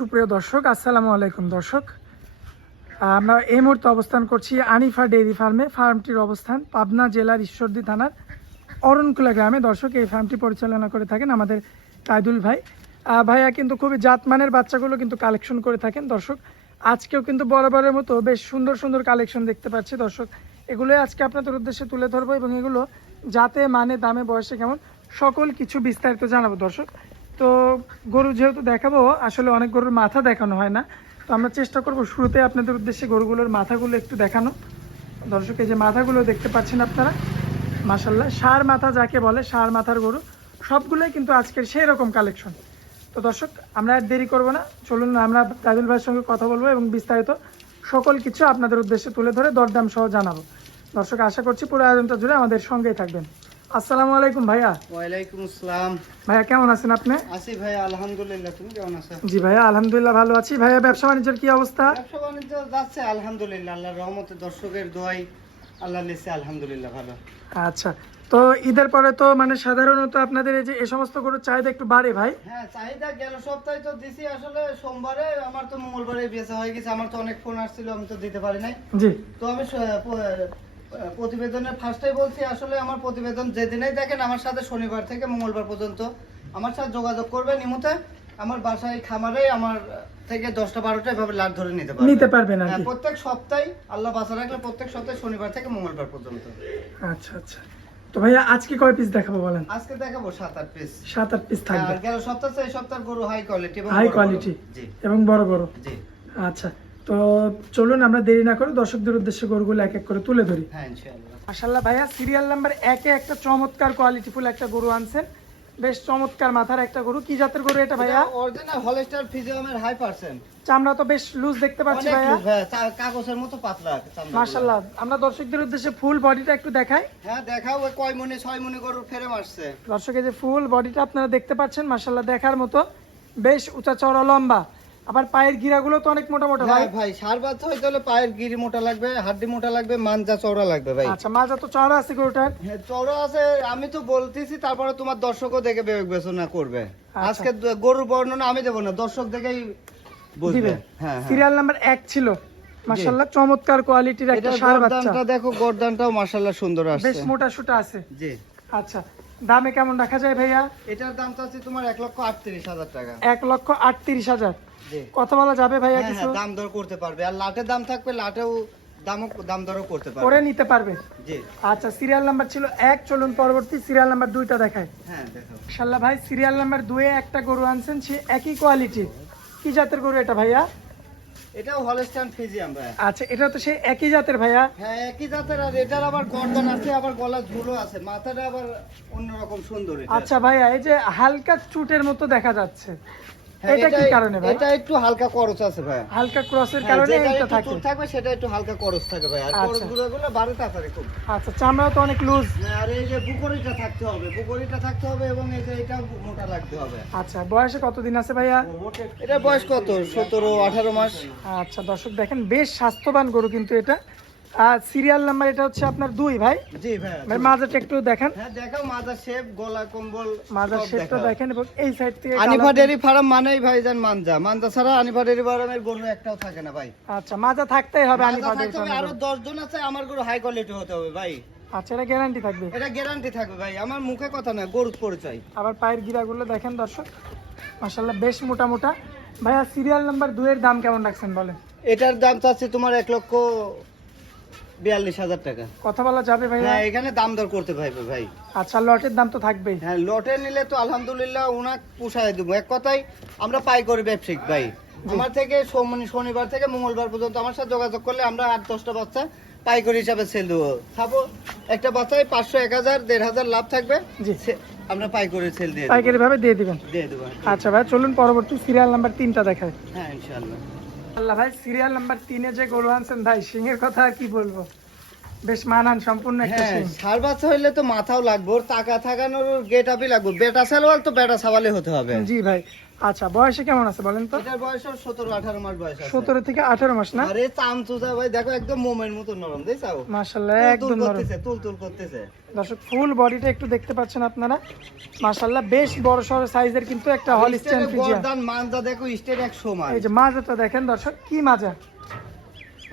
সুপ্রিয় দর্শক, আসসালামু আলাইকুম দর্শক। আমরা এই মুহূর্তে অবস্থান করছি আনিফা ডেইরি ফার্মে। ফার্মটির অবস্থান পাবনা জেলার ঈশ্বরদী থানার অরণকুলা গ্রামে। দর্শক, এই ফার্মটি পরিচালনা করে থাকেন আমাদের কায়দুল ভাই। ভাইয়া কিন্তু খুবই জাতমানের বাচ্চাগুলো কিন্তু কালেকশন করে থাকেন। দর্শক, আজকেও কিন্তু বরাবরের মতো বেশ সুন্দর সুন্দর কালেকশন দেখতে পাচ্ছি। দর্শক, এগুলোই আজকে আপনাদের উদ্দেশ্যে তুলে ধরবো এবং এগুলো যাতে মানে দামে, বয়সে কেমন সকল কিছু বিস্তারিত জানাব। দর্শক তো গরু যেহেতু দেখাবো, আসলে অনেক গরুর মাথা দেখানো হয় না। তো আমরা চেষ্টা করব শুরুতে আপনাদের উদ্দেশ্যে গরুগুলোর মাথাগুলো একটু দেখানো। দর্শক, এই যে মাথাগুলো দেখতে পাচ্ছেন আপনারা মাসাল্লাহ সার মাথা যাকে বলে, সার মাথার গরু, সবগুলোই কিন্তু আজকের সেই রকম কালেকশন তো দর্শক, আমরা আর দেরি করব না। চলুন, আমরা তাজুল ভাইয়ের সঙ্গে কথা বলব এবং বিস্তারিত সকল কিছু আপনাদের উদ্দেশ্যে তুলে ধরে দরদাম সহ জানাব। দর্শক, আশা করছি পুরো আয়োজনটা জুড়ে আমাদের সঙ্গেই থাকবেন। আসসালামু আলাইকুম ভাইয়া। ওয়ালাইকুম আসসালাম। ভাইয়া কেমন আছেন আপনি? আসি ভাই আলহামদুলিল্লাহ। তুমি কেমন আছো? জি ভাইয়া আলহামদুলিল্লাহ ভালো আছি। ভাইয়া ব্যবসা বাণিজ্যের কি অবস্থা? ব্যবসা বাণিজ্য যাচ্ছে আলহামদুলিল্লাহ। আল্লাহর রহমতে দর্শকের দোয়াই আল্লাহ লিখছে আলহামদুলিল্লাহ ভালো। আচ্ছা তো ঈদের পরে তো মানে সাধারণত আপনাদের এই যে এই সমস্ত গরুর চাহিদা একটু বাড়ে ভাই? হ্যাঁ চাহিদা গেল সপ্তাহে তো দিছি। আসলে সোমবারে আমার তো মঙ্গলবারে বেচা হয়ে গেছে। আমার তো অনেক ফোন আসছিল আমি তো দিতে পারি নাই। জি। তো আমি প্রতিবেদনের ফার্স্টেই বলছি আসলে আমার প্রতিবেদন যেদিনেই দেখেন আমার সাথে শনিবার থেকে মঙ্গলবার পর্যন্ত। আমার সাথে যোগাযোগ করবেন ইমুতে। আমার বাসায় খামারে আমার থেকে দশটা বারোটা এভাবে লাট ধরে নিতে পারবেন। নিতে পারবেন আর হ্যাঁ, প্রত্যেক সপ্তাহে আল্লাহ বাসা রাখলে প্রত্যেক সপ্তাহে শনিবার থেকে মঙ্গলবার পর্যন্ত। আচ্ছা আচ্ছা। তো ভাইয়া আজকে কয় পিস দেখাবো বলেন? আজকে দেখাবো সাত আট পিস সাত আট পিস থাকবে। গেল সপ্তাহ এই সপ্তাহ গরু হাই কোয়ালিটি quality। জি। এবং বড় বড়। জি। আচ্ছা। তো চলুন আমরা দেরি না করে দর্শকদের উদ্দেশ্যে গরুগুলো এক এক করে তুলে ধরি। হ্যাঁ ইনশাআল্লাহ। মাশাল্লাহ ভাইয়া সিরিয়াল নাম্বার একে একটা চমৎকার কোয়ালিটিফুল একটা গরু আনছেন। বেশ চমৎকার মাথার একটা গরু। কি জাতের গরু এটা ভাইয়া? অরিজিনাল হলস্টার ফিজিয়ামের হাই পার্সেন্ট চামড়া তো বেশ লুজ দেখতে পাচ্ছি ভাইয়া। কাগজের মতো পাতলা। মাশাল্লাহ আমরা দর্শকদের উদ্দেশ্যে ফুল বডিটা একটু দেখাই। হ্যাঁ দেখাও ওই কয় মনে ছয় মনে গরু ফেরে মারছে দর্শকের যে ফুল বডিটা আপনারা দেখতে পাচ্ছেন মাশাল্লাহ দেখার মতো। বেশ উঁচা চড়া লম্বা। আবার পায়ের গিরাগুলো তো অনেক মোটা মোটা ভাই ভাই। সার বাচ্চা হইতে হলে পায়ের গিরি মোটা লাগবে হাড্ডি মোটা লাগবে মানজা চওড়া লাগবে ভাই। আচ্ছা মাজা তো চড়া আছে গরুটার। হ্যাঁ, চওড়া আছে আমি তো বলতেছি তারপরে তোমার দর্শকও দেখে বিবেচনা করবে। আচ্ছা। আজকে গরুর বর্ণনা আমি দেবো না দর্শক দেখেই বুঝবে। হ্যাঁ হ্যাঁ। সিরিয়াল নাম্বার এক ছিল। মাশাল্লাহ চমৎকার কোয়ালিটির একটা সার বাচ্চা। দেখো গর্দানটাও মাশাআল্লাহ সুন্দর বেশ মোটা সুটা আছে। জি। আচ্ছা দামে কেমন রাখা যায় ভাইয়া? এটার দাম চাচ্ছি তোমার এক লক্ষ আটত্রিশ হাজার টাকা। এক লক্ষ আটত্রিশ হাজার। জি। কথা বলা যাবে ভাইয়া হ্যাঁ কিছু? হ্যাঁ দাম দর করতে পারবে। আর লাটের দাম থাকবে লাটেও দামও দাম দরও করতে পারবে। করে নিতে পারবে? জি। আচ্ছা সিরিয়াল নাম্বার ছিল এক চলুন পরবর্তী সিরিয়াল নাম্বার দুইটা দেখায় হ্যাঁ দেখো মাশাল্লাহ ভাই সিরিয়াল নাম্বার দুয়ে একটা গরু আনছেন সে একই কোয়ালিটি কি জাতের গরু এটা ভাইয়া? এটাও হলস্টাইন ফিজিয়াম ভাই। আচ্ছা এটা তো সেই একই জাতের ভাইয়া? হ্যাঁ একই জাতের আর এটার আবার গর্দান আছে আবার গলা ঝুলো আছে মাথাটা আবার অন্যরকম সুন্দর আচ্ছা ভাইয়া এই যে হালকা চুটের মতো দেখা যাচ্ছে। এটা কি কারণে ভাই? এটা একটু হালকা আছে ভাই। হালকা ক্রসের হ্যাঁ, কারণে এটা থাকে। থাকবে সেটা একটু হালকা থাকে ভাই। আর আচ্ছা। গুলো আচ্ছা চামড়া তো অনেক লুজ আর এই যে বুকরিটা থাকতে হবে বুকরিটা থাকতে হবে এবং এই যে এটা মোটা লাগতে হবে। আচ্ছা বয়সে কতদিন আছে ভাইয়া? এটা বয়স কত? সতেরো আঠারো মাস। আচ্ছা দর্শক দেখেন বেশ স্বাস্থ্যবান গরু কিন্তু এটা। আর সিরিয়াল নাম্বার এটা হচ্ছে আপনার দুই ভাই। জি ভাই ভাই মাজাটা একটু দেখেন। হ্যাঁ দেখাও মাদার শেপ গলা কম্বল মাজার শেপটা দেখেন এবং এই সাইড থেকে আনিফা ডেরি ফার্ম মানেই মানজা। মানজা ছাড়া আনিফা ডেরি ফার্মের গরু একটাও থাকে না ভাই। আচ্ছা মাজা থাকতেই হবে আনি মাজা থাকতে আরও দশ জন আছে আমার গরু হাই কোয়ালিটি হতে হবে ভাই। আচ্ছা এটা গ্যারান্টি থাকবে। এটা গ্যারান্টি থাকবে ভাই আমার মুখে কথা না গরুর পরিচয়। আবার পায়ের গিরাগুলো দেখেন দর্শক মাশাল্লাহ বেশ মোটা মোটা। ভাইয়া সিরিয়াল নাম্বার দুইয়ের দাম কেমন রাখছেন বলেন? এটার দাম চাচ্ছি তোমার এক লক্ষ বিয়াল্লিশ হাজার টাকা। কথা বলা যাবে হ্যাঁ এখানে দাম দর করতে পারবে ভাই। আচ্ছা লটের দাম তো থাকবেই। হ্যাঁ লটে নিলে তো আলহামদুলিল্লাহ উনাক পুষায় দেবো। এক আমরা পাই করি ব্যবসায়িক ভাই। আমার থেকে মানে শনিবার থেকে মঙ্গলবার পর্যন্ত আমার সাথে যোগাযোগ করলে আমরা আট দশটা বাচ্চা পাইকারি হিসাবে সেল দেবো। খাব। একটা বাচ্চায় পাঁচশো এক হাজার দেড় হাজার লাভ থাকবে। আমরা পাইকারি সেল দিয়ে দেবো। পাইকারি ভাবে দিয়ে দিবেন। দিয়ে দেবো। আচ্ছা ভাই চলুন পরবর্তী সিরিয়াল নাম্বার তিনটা দেখায় হ্যাঁ আল্লাহ ভাই সিরিয়াল নাম্বার তিনে যে গরু আনছেন ভাই সিংহের কথা আর কি বলব? বেশ মানান সম্পূর্ণ একটা হ্যাঁ সিং সার হইলে তো মাথাও লাগবে ওর টাকা থাকানোর গেট আপই লাগবে। বেটা সালোয়াল তো বেটা সাওয়ালে হতে হবে। জি ভাই আচ্ছা বয়সে কেমন আছে বলেন তো? এটার বয়স সতেরো আঠারো মাস বয়স আছে। সতেরো থেকে আঠারো মাস না? আরে চাম চুচা ভাই দেখো একদম মোমের মতো নরম দেখছাও তুল একদম নরম। করতেছে তুল তুল করতেছে। দর্শক ফুল বডিটা একটু দেখতে পাচ্ছেন আপনারা। মাসাল্লাহ বেশ বড় সড় সাইজের কিন্তু একটা হলিস্টিয়ান স্টেটের ফিজিয়ান গর্দান মানজা দেখো স্টেট এক সমান এই যে মাজাটা দেখেন দর্শক কি মাজা?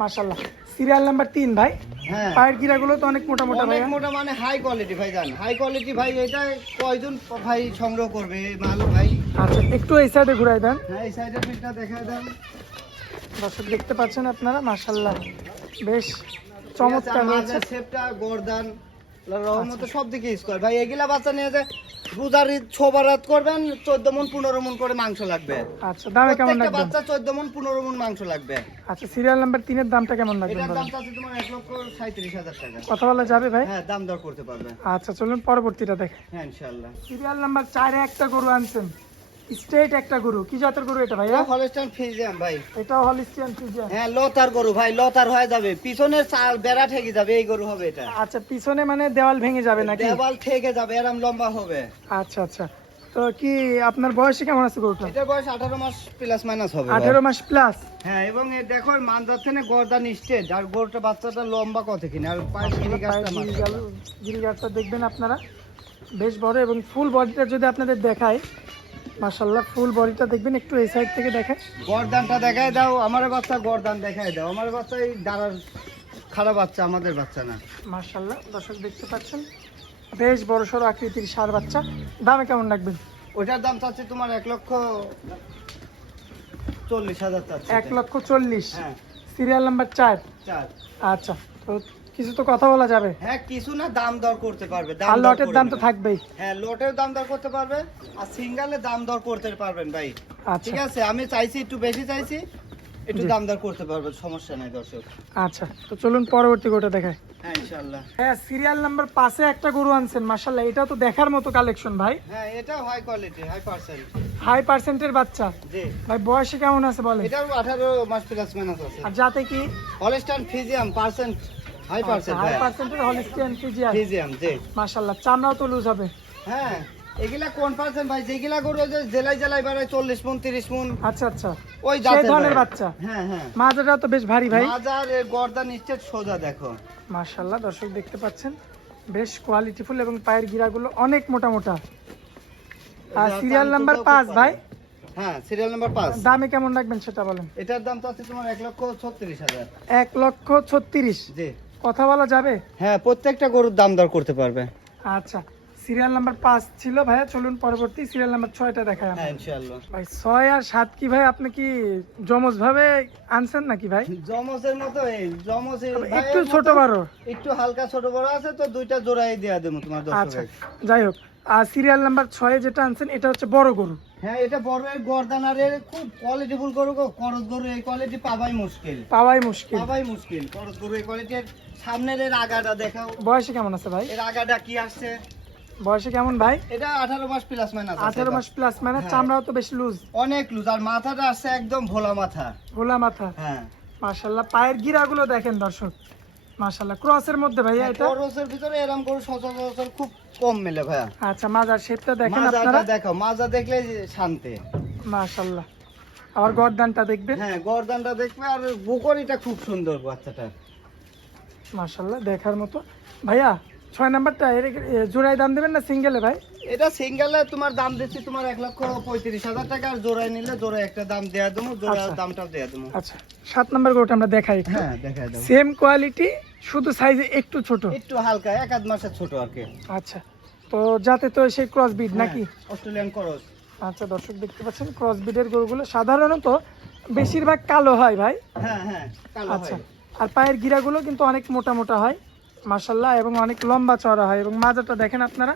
মাসাল্লাহ সিরিয়াল নাম্বার তিন ভাই। হ্যাঁ। পায়ের গিরাগুলো তো অনেক মোটা মোটা ভাই মোটা মানে হাই কোয়ালিটি ভাই জান। হাই কোয়ালিটি ভাই এটা কয়জন ভাই সংগ্রহ করবে? মাল ভাই? আচ্ছা একটু এই সাইডে ঘুরাই দেন। হ্যাঁ এই সাইডের পিঠটা দেখা দেন। দর্শক দেখতে পাচ্ছেন আপনারা মাসাল্লাহ বেশ চমৎকার হয়েছে। সেপটা গর্দান। রহমত সব দিকে ইউজ ভাই এগুলা বাচ্চা নিয়ে যে রোজার ঈদ ছোবারাত করবেন চোদ্দ মন পনেরো মন করে মাংস লাগবে। আচ্ছা দামে কেমন প্রত্যেকটা বাচ্চা চোদ্দ মন পনেরো মন মাংস লাগবে। আচ্ছা সিরিয়াল নাম্বার তিনের দামটা কেমন লাগবে এটার বলেন? আছে তোমার এক লক্ষ সাঁত্রিশ হাজার টাকা। কথা বলা যাবে ভাই? হ্যাঁ দাম দর করতে পারবে। আচ্ছা চলুন পরবর্তীটা দেখেন হ্যাঁ সিরিয়াল নাম্বার চারে একটা গরু আনছেন। স্ট্রেট একটা গরু। কি জাতের গরু এটা ভাইয়া? হলস্টাইন ফিজিয়াম ভাই। এটা হলিস্টিয়ান ফিজিয়ান হ্যাঁ লতার গরু ভাই লতার হয়ে যাবে। পিছনের চাল বেড়া ঠেকে যাবে এই গরু হবে এটা। আচ্ছা পিছনে মানে দেওয়াল ভেঙে যাবে নাকি? দেওয়াল ঠেকে যাবে এরম লম্বা হবে। আচ্ছা আচ্ছা। তো কি আপনার বয়সে কেমন আছে গরুটা? এটার বয়স আঠারো মাস প্লাস মাইনাস হবে। ভাই। আঠেরো মাস প্লাস হ্যাঁ এবং এ দেখো মান যাচ্ছে না গর্দান স্টেজ আর গরুটা বাচ্চাটা লম্বা কত কিনা? আর পায়ের সিঁড়ি গাছটা মাথা। গিরিগাছটা দেখবেন আপনারা। বেশ বড় এবং ফুল বডিটা যদি আপনাদের দেখায় মাশাল্লাহ ফুল বডিটা দেখবেন একটু এই সাইড থেকে দেখায় গর্দানটা দেখায় দাও আমার বাচ্চা গর্দান দেখায় দাও। আমার বাচ্চা এই দাঁড়ার খারাপ বাচ্চা আমাদের বাচ্চা না। মাশাল্লাহ দর্শক দেখতে পাচ্ছেন? বেশ বড় সড়ো আকৃতির সার বাচ্চা। দামে কেমন রাখবেন? ওটার দাম চাচ্ছে তোমার এক লক্ষ চল্লিশ হাজার এক লক্ষ চল্লিশ। হ্যাঁ। সিরিয়াল নাম্বার চার। চার। আচ্ছা তো কিছু তো কথা বলা যাবে। হ্যাঁ কিছু না দাম দর করতে পারবে দাম আর লটের দাম তো থাকবেই। হ্যাঁ লটের দাম দর করতে পারবে আর সিঙ্গালে দাম দর করতে পারবেন ভাই। আচ্ছা। ঠিক আছে আমি চাইছি একটু বেশি চাইছি একটু দাম দর করতে পারবে সমস্যা নাই দর্শক। আচ্ছা তো চলুন পরবর্তী গোটা দেখায় হ্যাঁ ইনশাল্লাহ হ্যাঁ সিরিয়াল নাম্বার পাশে একটা গরু আনছেন মাশাল্লাহ এটা তো দেখার মতো কালেকশন ভাই। হ্যাঁ এটা high quality high percent high পার্সেন্টের বাচ্চা। জি। ভাই বয়সে কেমন আছে বলেন? এটা আঠারো মাস প্লাস মাইনাস আছে। আর যাতে কি? Holstein Friesian percent high percent high পার্সেন্টের হলিস্টিয়ান ফিজিয়ান ফিজিয়াম জি। মাশাল্লাহ চামড়াও তো লুজ হবে। হ্যাঁ এগুলা কোন পার্সেন্ট ভাই? যেগুলা গরু যে জেলায় জেলায় বেড়ায় চল্লিশ মন তিরিশ মন। আচ্ছা আচ্ছা। ওই ধরনের বাচ্চা। হ্যাঁ হ্যাঁ। তো বেশ ভারী ভাই। মাজার গর্দান স্টেট সোজা দেখো। মাশাল্লাহ দর্শক দেখতে পাচ্ছেন বেশ কোয়ালিটিফুল এবং পায়ের গিরাগুলো অনেক মোটা মোটা। আর সিরিয়াল নাম্বার পাঁচ ভাই। হ্যাঁ সিরিয়াল নাম্বার পাঁচ। দামে কেমন রাখবেন সেটা বলেন? এটার দাম তো আছে তোমার এক লক্ষ ছত্রিশ হাজার। এক লক্ষ ছত্রিশ। জি। কথা বলা যাবে? হ্যাঁ প্রত্যেকটা গরুর দাম দর করতে পারবে। আচ্ছা সিরিয়াল নাম্বার পাঁচ ছিল ভাইয়া চলুন পরবর্তী সিরিয়াল নাম্বার ছয়টা দেখায় হ্যাঁ ইনশাআল্লাহ। ভাই ছয় আর সাত কি ভাই আপনি কি জমজ ভাবে আনছেন নাকি ভাই? জমজের মতো এই জমজের একটু ছোট বড়। একটু হালকা ছোট বড় আছে তো দুইটা জোড়াই দেয়া দেবো তোমার আচ্ছা যাই হোক আর সিরিয়াল নাম্বার ছয়ে যেটা আনছেন এটা হচ্ছে বড় গরু। হ্যাঁ এটা বড় গর্দানারের খুব কোয়ালিটিফুল গরু করজ গরু এই কোয়ালিটি পাবাই মুশকিল। পাওয়াই মুশকিল। পাবাই মুশকিল। করজ গরু এই কোয়ালিটির সামনের এর আগাটা দেখাও। বয়সে কেমন আছে ভাই? এর আগাটা কি আসছে? বয়সে কেমন ভাই? এটা আঠারো মাস প্লাস মাইনাস আঠারো মাস প্লাস মানে হ্যাঁ। চামড়াও তো বেশ লুজ অনেক লুজ আর মাথাটা আসছে একদম ভোলা মাথা। ভোলা মাথা। হ্যাঁ। মাশাল্লাহ পায়ের গিরাগুলো দেখেন দর্শক। মাশাল্লাহ ক্রসের মধ্যে ভাইয়া এটা? করজের ভিতরে এরকম গরু সচরাচর খুব কম মেলে ভাইয়া। আচ্ছা মাজার শেপটা দেখেন আপনারা। দেখো মাজা দেখলে শান্তি। মাশাল্লাহ আবার গরদানটা দেখবেন? হ্যাঁ গর্দানটা দেখবে আর বুকরিটা খুব সুন্দর বাচ্চাটা। মাশাল্লাহ দেখার মতো। ভাইয়া ছয় নাম্বারটা এর জোড়ায় দাম দেবেন না সিঙ্গেলে ভাই? এটা সিঙ্গেলে তোমার দাম দিচ্ছি তোমার এক লক্ষ পঁয়ত্রিশ হাজার টাকা আর জোড়ায় নিলে জোড়ায় একটা দাম দেয়া দেবো জোড়ার আচ্ছা। দামটাও দেয়া দেবো। আচ্ছা সাত নাম্বার গরুটা আমরা দেখাই হ্যাঁ দেখাই দেবো। সেম কোয়ালিটি শুধু সাইজে একটু ছোট। একটু হালকা এক আধ মাসের ছোট আর কি। আচ্ছা তো যাতে তো সেই ক্রস বিড নাকি? হ্যাঁ, অস্ট্রেলিয়ান করস আচ্ছা দর্শক দেখতে পাচ্ছেন ক্রস বিডের গরুগুলো সাধারণত বেশিরভাগ কালো হয় ভাই। হ্যাঁ হ্যাঁ কালো আচ্ছা আর পায়ের গিরাগুলো কিন্তু অনেক মোটা মোটা হয় মাশাল্লাহ এবং অনেক লম্বা চড়া হয় এবং মাজাটা দেখেন আপনারা।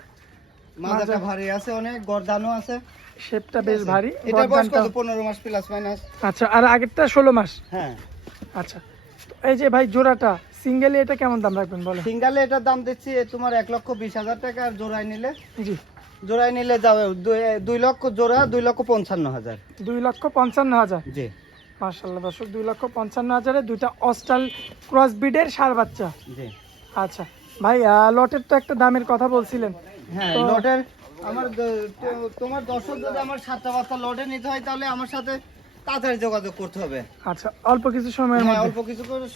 মাজাটা ভারী আছে অনেক গর্দানও আছে। শেপটা বেশ ভারী এটা বয়স কত? পনেরো মাস প্লাস মাইনাস আচ্ছা আর আগেরটা ষোলো মাস? হ্যাঁ। আচ্ছা এই যে ভাই জোড়াটা সিঙ্গেলে এটা কেমন দাম রাখবেন বলে সিঙ্গালে এটার দাম দিচ্ছি তোমার এক লক্ষ বিশ হাজার টাকা আর জোড়ায় নিলে? জি। জোড়ায় নিলে যাবে দুই- দুই লক্ষ জোড়া দুই লক্ষ পঞ্চান্ন হাজার। দুই লক্ষ পঞ্চান্ন হাজার? জি। মার্শাল্লাহ দর্শক দুই লক্ষ পঞ্চান্ন হাজারে দুইটা অস্টাল ক্রস বিডের সার বাচ্চা। জি। আচ্ছা ভাই লটের তো একটা দামের কথা বলছিলেন। হ্যাঁ তো- লটের আমার তোমার দর্শক যদি আমার সাতটা বাচ্চা লটে নিতে হয় তাহলে আমার সাথে তাড়াতাড়ি যোগাযোগ করতে হবে। আচ্ছা অল্প কিছু সময়ের হ্যাঁ মধ্যে। অল্প কিছু করে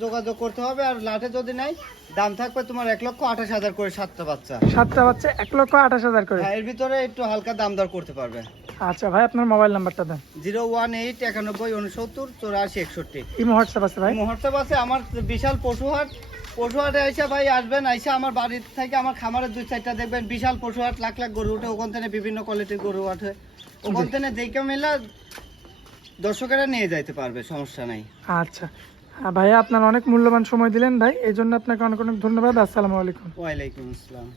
যোগাযোগ করতে হবে আর লাটে যদি নাই দাম থাকবে তোমার এক লক্ষ আঠাশ হাজার করে সাতটা বাচ্চা। সাতটা বাচ্চা এক লক্ষ আঠাশ হাজার করে? হ্যাঁ এর ভিতরে একটু হালকা দাম দর করতে পারবে। আচ্ছা ভাই আপনার মোবাইল নাম্বারটা দেন। জিরো ওয়ান এইট একানব্বই উনসত্তর চৌরাশি একষট্টি। ইমো হোয়াটসঅ্যাপ আছে ভাই? আছে আমার বিশাল পশুহাট। পশুহাটে আইসা ভাই আসবেন আইসা আমার বাড়ির থেকে আমার খামারের দুই চারটা দেখবেন। বিশাল পশুহাট লাখ লাখ গরু উঠে ওখান থেকে বিভিন্ন কোয়ালিটির গরু ওঠে। ওখান থেকে দেখে মেলা দর্শকেরা নিয়ে যাইতে পারবে সমস্যা নাই। আচ্ছা। হ্যাঁ, ভাইয়া আপনার অনেক মূল্যবান সময় দিলেন ভাই এই জন্য আপনাকে অনেক অনেক ধন্যবাদ। আসসালামু আলাইকুম। ওয়ালাইকুম আসসালাম।